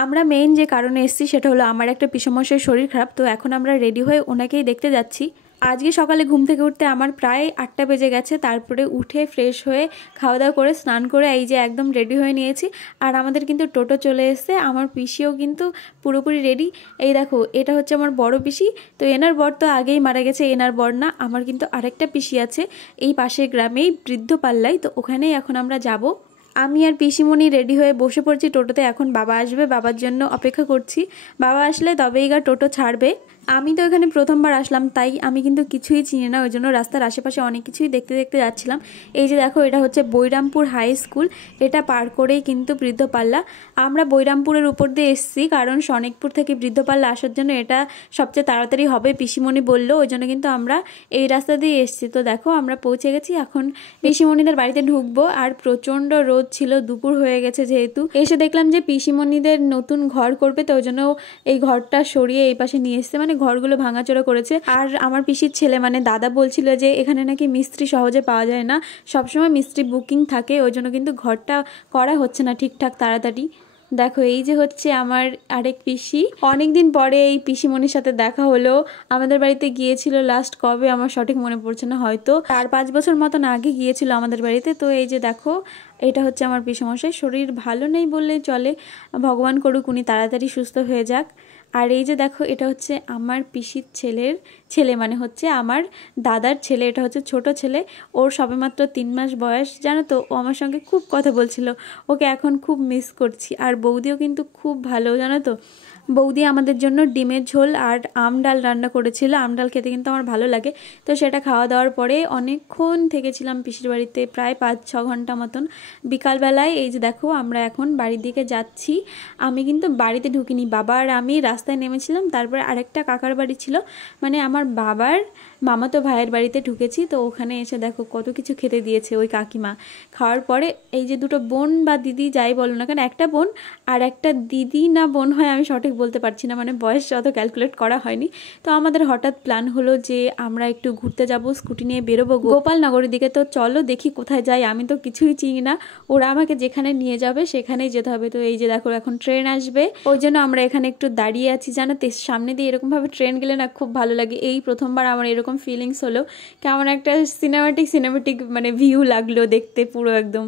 আমরা মেইন যে কারণে এসেছি সেটা হলো আমার একটা পিসমশাইয়ের শরীর খারাপ, তো এখন আমরা রেডি হয়ে ওনাকেই দেখতে যাচ্ছি। আজকে সকালে ঘুম থেকে উঠতে আমার প্রায় 8টা বেজে গেছে। তারপরে উঠে ফ্রেশ হয়ে খাওয়া দাওয়া করে স্নান করে এই যে একদম রেডি হয়ে নিয়েছি। আর আমাদের কিন্তু টোটো চলে এসছে, আমার পিসিও কিন্তু পুরোপুরি রেডি। এই দেখো, এটা হচ্ছে আমার বড় পিসি। তো এনার বর তো আগেই মারা গেছে, এনার বর না, আমার কিন্তু আরেকটা পিসি আছে এই পাশের গ্রামেই বৃদ্ধপাল্লায়, তো ওখানেই এখন আমরা যাব। আমি আর পিসিমণি রেডি হয়ে বসে পড়ছি টোটোতে। এখন বাবা আসবে, বাবার জন্য অপেক্ষা করছি। বাবা আসলে তবেই গা টোটো ছাড়বে। আমি তো এখানে প্রথমবার আসলাম, তাই আমি কিন্তু কিছুই চিনি না, ওই জন্য রাস্তার আশেপাশে অনেক কিছুই দেখতে দেখতে যাচ্ছিলাম। এই যে দেখো, এটা হচ্ছে বৈরামপুর হাই স্কুল, এটা পার করেই কিন্তু বৃদ্ধপাল্লা। আমরা বৈরামপুরের উপর দিয়ে এসেছি, কারণ সনিকপুর থেকে বৃদ্ধপাল্লা আসার জন্য এটা সবচেয়ে তাড়াতাড়ি হবে, পিসিমণি বললো, ওই জন্য কিন্তু আমরা এই রাস্তা দিয়ে এসেছি। তো দেখো আমরা পৌঁছে গেছি, এখন পিসিমণিদের বাড়িতে ঢুকবো। আর প্রচণ্ড রোদ ছিল, দুপুর হয়ে গেছে যেহেতু। এসে দেখলাম যে পিসিমণিদের নতুন ঘর করবে, তো ওই জন্য এই ঘরটা সরিয়ে এই পাশে নিয়ে এসছে, মানে ঘরগুলো ভাঙাচোরা করেছে। আর আমার পিসির ছেলে মানে দাদা বলছিল যে এখানে নাকি মিস্ত্রি সহজে পাওয়া যায় না, সবসময় মিস্ত্রি বুকিং থাকে, ওই জন্য কিন্তু ঘরটা করা হচ্ছে না ঠিকঠাক তাড়াতাড়ি। দেখো, এই যে হচ্ছে আমার আরেক পিসি। অনেকদিন পরে এই পিসিমণির সাথে দেখা হলো। আমাদের বাড়িতে গিয়েছিল লাস্ট কবে আমার সঠিক মনে পড়ছে না, হয়তো 4-5 বছর মতন আগে গিয়েছিল আমাদের বাড়িতে। তো এই যে দেখো, এটা হচ্ছে আমার পিসমশাই। শরীর ভালো নেই বললেই চলে, ভগবান করুক উনি তাড়াতাড়ি সুস্থ হয়ে যাক। আর এই যে দেখো, এটা হচ্ছে আমার পিসির ছেলের ছেলে, মানে হচ্ছে আমার দাদার ছেলে, এটা হচ্ছে ছোট ছেলে। ওর সবেমাত্র 3 মাস বয়স, জানো তো। ও আমার সঙ্গে খুব কথা বলছিল, ওকে এখন খুব মিস করছি। আর বৌদিও কিন্তু খুব ভালো, জানো তো। বৌদি আমাদের জন্য ডিমের ঝোল আর আম ডাল রান্না করেছিল। আম ডাল খেতে কিন্তু আমার ভালো লাগে, তো সেটা খাওয়া দাওয়ার পরে অনেকক্ষণ থেকেছিলাম পিসির বাড়িতে, প্রায় 5-6 ঘন্টা মতন। বিকালবেলায় এই যে দেখো, আমরা এখন বাড়ির দিকে যাচ্ছি। আমি কিন্তু বাড়িতে ঢুকিনি, বাবা আর আমি রাস্তায় নেমেছিলাম, তারপরে আরেকটা কাকার বাড়ি ছিল, মানে আমার বাবার মামাতো ভাইয়ের বাড়িতে ঢুকেছি। তো ওখানে এসে দেখো কত কিছু খেতে দিয়েছে ওই কাকিমা। খাওয়ার পরে এই যে দুটো বোন বা দিদি যাই বলো না কেন, একটা বোন আর একটা দিদি না বোন হয় আমি সঠিক বলতে পারছি না, মানে বয়স অত ক্যালকুলেট করা হয়নি। তো আমাদের হঠাৎ প্ল্যান হলো যে আমরা একটু ঘুরতে যাব, স্কুটি নিয়ে বেরোবো গোপালনগরের দিকে। তো চলো দেখি কোথায় যাই, আমি তো কিছুই চিনি না, ওরা আমাকে যেখানে নিয়ে যাবে সেখানেই যেতে হবে। তো এই যে দেখো, এখন ট্রেন আসবে, ওই জন্য আমরা এখানে একটু দাঁড়িয়ে আছি। জানো তো, সামনে দিয়ে এরকমভাবে ট্রেন গেলে না খুব ভালো লাগে। এই প্রথমবার আমার এরকম ফিলিংস হলো, কেমন একটা সিনেমেটিক মানে ভিউ লাগলো দেখতে, পুরো একদম।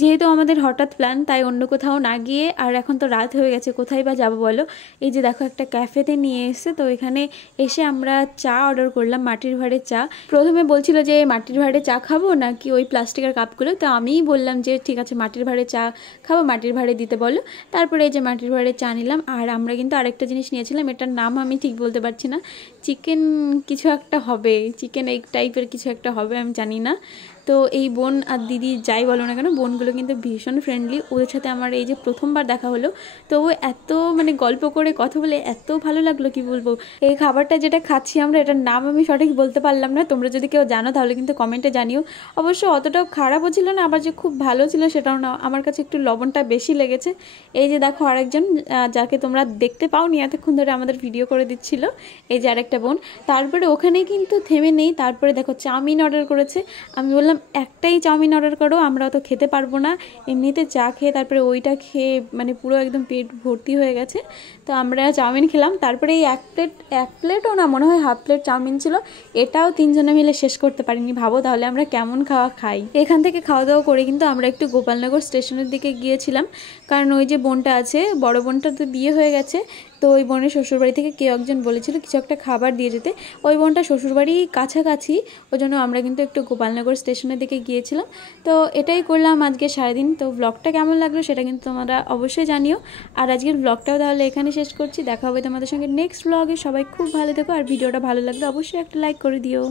যেহেতু আমাদের হঠাৎ প্ল্যান, তাই অন্য কোথাও না গিয়ে, আর এখন তো রাত হয়ে গেছে, কোথায় বা যাবো বলো। এই যে দেখো, একটা ক্যাফেতে নিয়ে এসে, তো এখানে এসে আমরা চা অর্ডার করলাম, মাটির ভাঁড়ের চা। প্রথমে বলছিল যে মাটির ভাঁড়ে চা খাবো নাকি ওই প্লাস্টিকের কাপগুলো, তো আমিই বললাম যে ঠিক আছে মাটির ভাঁড়ে চা খাবো, মাটির ভাঁড়ে দিতে বলো। তারপরে এই যে মাটির ভাঁড়ে চা নিলাম। আর আমরা কিন্তু আরেকটা জিনিস নিয়েছিলাম, এটার নাম আমি ঠিক বলতে পারছি না, চিকেন কিছু একটা হবে, চিকেন এগ টাইপের কিছু একটা হবে, আমি জানি না। তো এই বোন আর দিদি যাই বলো না কেন, বোনগুলো কিন্তু ভীষণ ফ্রেন্ডলি, ওদের সাথে আমার এই যে প্রথমবার দেখা হলো। তো ও এত মানে গল্প করে কথা বলে এত ভালো লাগলো, কি বলবো। এই খাবারটা যেটা খাচ্ছি আমরা, এটার নাম আমি সঠিক বলতে পারলাম না, তোমরা যদি কেউ জানো তাহলে কিন্তু কমেন্টে জানিও। অবশ্য অতটাও খারাপও ছিল না, আবার যে খুব ভালো ছিল সেটাও না, আমার কাছে একটু লবণটা বেশি লেগেছে। এই যে দেখো, আরেকজন যাকে তোমরা দেখতে পাওনি এতক্ষণ ধরে আমাদের ভিডিও করে দিচ্ছিল, এই যে আরেকটা বোন। তারপরে ওখানে কিন্তু থেমে নেই, তারপরে দেখো চাউমিন অর্ডার করেছে। আমি বললাম একটাই চাউমিন অর্ডার করো, আমরা তো খেতে পারবো না, এমনিতে চা খেয়ে তারপরে ওইটা খেয়ে মানে পুরো একদম পেট ভর্তি হয়ে গেছে। তো আমরা চাউমিন খেলাম, তারপরে এই এক প্লেটও না, মনে হয় হাফ প্লেট চাউমিন ছিল, এটাও 3 জনে মিলে শেষ করতে পারিনি। ভাবো তাহলে আমরা কেমন খাওয়া খাই। এখান থেকে খাওয়া দাওয়া করে কিন্তু আমরা একটু গোপালনগর স্টেশনের দিকে গিয়েছিলাম, কারণ ওই যে বোনটা আছে, বড় বোনটা তো বিয়ে হয়ে গেছে, তো ওই বোনের শ্বশুরবাড়ি থেকে কেউ একজন বলেছিল কিছু একটা খাবার দিয়ে যেতে। ওই বোনটা শ্বশুরবাড়ি কাছাকাছি, ওই জন্য আমরা কিন্তু একটু গোপালনগর স্টেশনের দিকে গিয়েছিলাম। তো এটাই করলাম আজকে সারাদিন। তো ব্লগটা কেমন লাগলো সেটা কিন্তু তোমরা অবশ্যই জানিও। আর আজকের ব্লগটাও তাহলে এখানে শেষ করছি, দেখা হবে তোমাদের সঙ্গে নেক্সট ব্লগে। সবাই খুব ভালো থেকো, আর ভিডিওটা ভালো লাগলে অবশ্যই একটা লাইক করে দিও।